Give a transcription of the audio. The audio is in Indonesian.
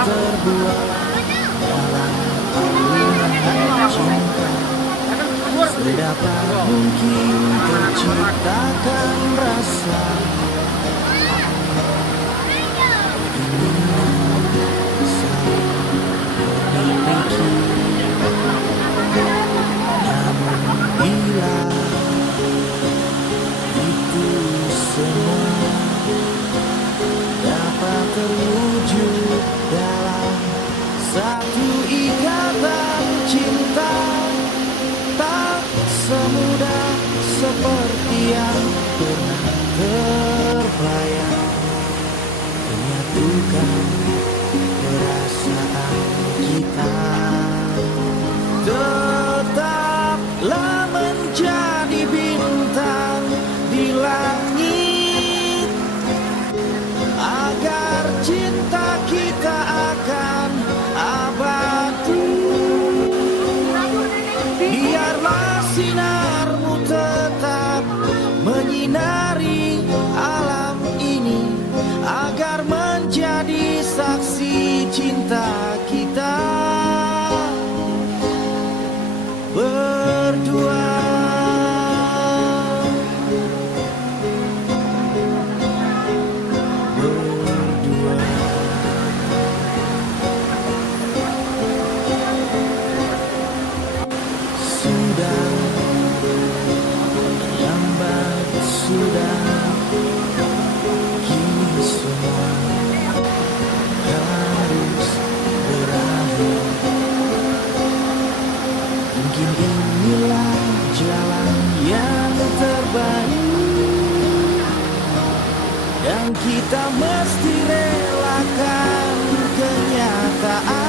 terbuat dalam alunan cinta. Sedapat mungkin terciptakan rasa keinginan saling memiliki. Namun bila itu semua dapat terwujud dalam satu ikatan cinta, tak semudah seperti yang pernah terbayang. Menyatukan perasaan kita, tetaplah menjadi bintang di langit, agar cinta kita akan abadi. Biarlah sinarmu tetap menyinari alam ini, agar menjadi saksi cinta kita berdua. Sudah lambat, sudah kini semua harus berakhir. Mungkin inilah jalan yang terbaik, dan kita mesti relakan kenyataan.